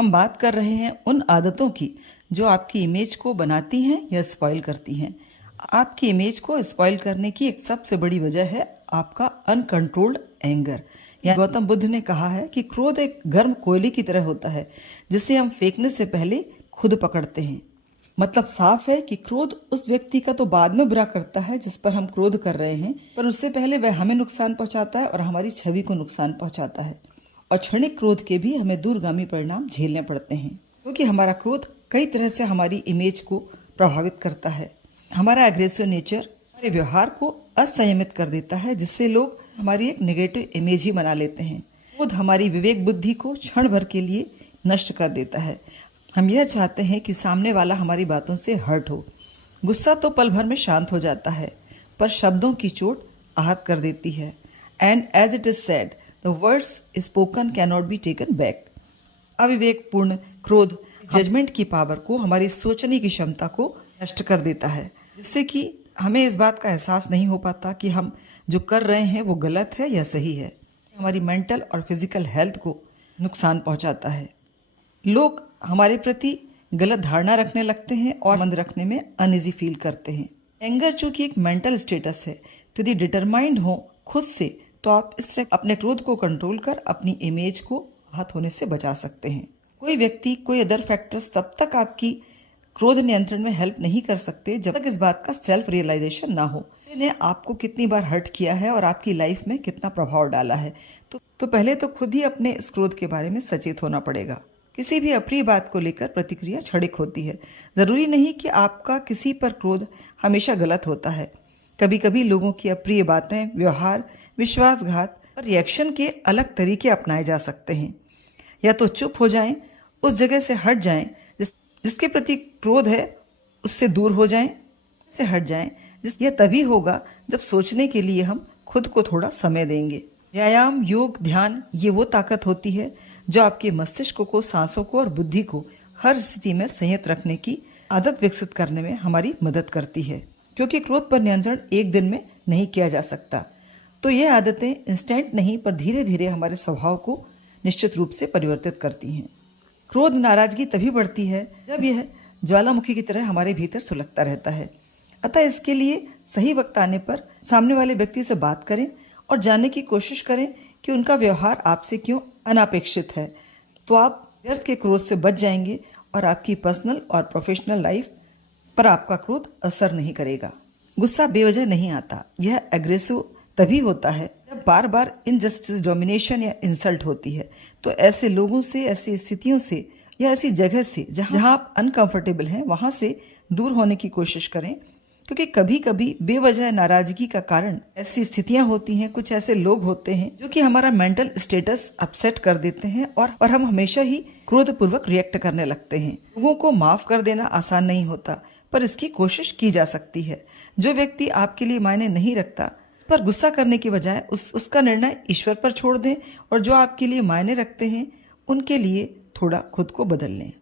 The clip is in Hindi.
हम बात कर रहे हैं उन आदतों की जो आपकी इमेज को बनाती हैं या स्पॉइल करती हैं। आपकी इमेज को स्पॉइल करने की एक सबसे बड़ी वजह है आपका अनकंट्रोल्ड एंगर। या गौतम बुद्ध ने कहा है कि क्रोध एक गर्म कोयले की तरह होता है जिसे हम फेंकने से पहले खुद पकड़ते हैं। मतलब साफ है कि क्रोध उस व्यक्ति का तो बाद में बुरा करता है जिस पर हम क्रोध कर रहे हैं, पर उससे पहले वह हमें नुकसान पहुंचाता है और हमारी छवि को नुकसान पहुंचाता है। और क्षणिक क्रोध के भी हमें दूरगामी परिणाम झेलने पड़ते हैं, क्योंकि हमारा क्रोध कई तरह से हमारी इमेज को प्रभावित करता है। हमारा एग्रेसिव नेचर हमारे व्यवहार को असंयमित कर देता है, जिससे लोग हमारी एक नेगेटिव इमेज ही बना लेते हैं। क्रोध हमारी विवेक बुद्धि को क्षण भर के लिए नष्ट कर देता है। हम यह चाहते हैं कि सामने वाला हमारी बातों से हर्ट हो। गुस्सा तो पल भर में शांत हो जाता है, पर शब्दों की चोट आहत कर देती है। And as it is said, the words spoken can not be taken back. अविवेकपूर्ण क्रोध जजमेंट की पावर को, हमारी सोचने की क्षमता को नष्ट कर देता है, जिससे कि हमें इस बात का एहसास नहीं हो पाता कि हम जो कर रहे हैं वो गलत है या सही है। हमारी मेंटल और फिजिकल हेल्थ को नुकसान पहुंचाता है। लोग हमारे प्रति गलत धारणा रखने लगते हैं और मंद रखने में अनइजी फील करते हैं। एंगर चूंकि एक मेंटल स्टेटस है, तो यदि डिटरमाइंड हो खुद से, तो आप इससे अपने क्रोध को कंट्रोल कर अपनी इमेज को आहत होने से बचा सकते हैं। कोई व्यक्ति, कोई अदर फैक्टर्स तब तक आपकी क्रोध नियंत्रण में हेल्प नहीं कर सकते जब तक इस बात का सेल्फ रियलाइजेशन ना हो। ने आपको कितनी बार हर्ट किया है और आपकी लाइफ में कितना प्रभाव डाला है, तो पहले तो खुद ही अपने इस क्रोध के बारे में सचेत होना पड़ेगा। किसी भी अप्रिय बात को लेकर प्रतिक्रिया क्षणिक होती है। जरूरी नहीं कि आपका किसी पर क्रोध हमेशा गलत होता है। कभी कभी लोगों की अप्रिय बातें, व्यवहार, विश्वासघात और रिएक्शन के अलग तरीके अपनाए जा सकते हैं। या तो चुप हो जाएं, उस जगह से हट जाएं, जिसके प्रति क्रोध है उससे दूर हो जाएं, से हट जाएं। यह तभी होगा जब सोचने के लिए हम खुद को थोड़ा समय देंगे। व्यायाम, योग, ध्यान, ये वो ताकत होती है जो आपके मस्तिष्क को, सांसों को और बुद्धि को हर स्थिति में संयत रखने की आदत विकसित करने में हमारी मदद करती है। क्योंकि क्रोध पर नियंत्रण एक दिन में नहीं किया जा सकता, तो ये आदतें इंस्टेंट नहीं पर धीरे धीरे हमारे स्वभाव को निश्चित रूप से परिवर्तित करती हैं। क्रोध, नाराजगी तभी बढ़ती है जब यह ज्वालामुखी की तरह हमारे भीतर सुलगता रहता है। अतः इसके लिए सही वक्त आने पर सामने वाले व्यक्ति से बात करें और जानने की कोशिश करें कि उनका व्यवहार आपसे क्यों अनापेक्षित है। तो आप व्यर्थ के क्रोध से बच जाएंगे और आपकी पर्सनल और प्रोफेशनल लाइफ पर आपका क्रोध असर नहीं करेगा। गुस्सा बेवजह नहीं आता। यह एग्रेसिव तभी होता है जब बार बार इनजस्टिस, डोमिनेशन या इंसल्ट होती है। तो ऐसे लोगों से, ऐसी स्थितियों से या ऐसी जगह से जहां आप अनकंफर्टेबल हैं, वहां से दूर होने की कोशिश करें। क्योंकि कभी कभी बेवजह नाराजगी का कारण ऐसी स्थितियां होती हैं, कुछ ऐसे लोग होते हैं जो कि हमारा मेंटल स्टेटस अपसेट कर देते हैं और हम हमेशा ही क्रोधपूर्वक रिएक्ट करने लगते हैं। लोगों को माफ कर देना आसान नहीं होता, पर इसकी कोशिश की जा सकती है। जो व्यक्ति आपके लिए मायने नहीं रखता, उस पर गुस्सा करने की बजाय उसका निर्णय ईश्वर पर छोड़ दें, और जो आपके लिए मायने रखते हैं उनके लिए थोड़ा खुद को बदल लें।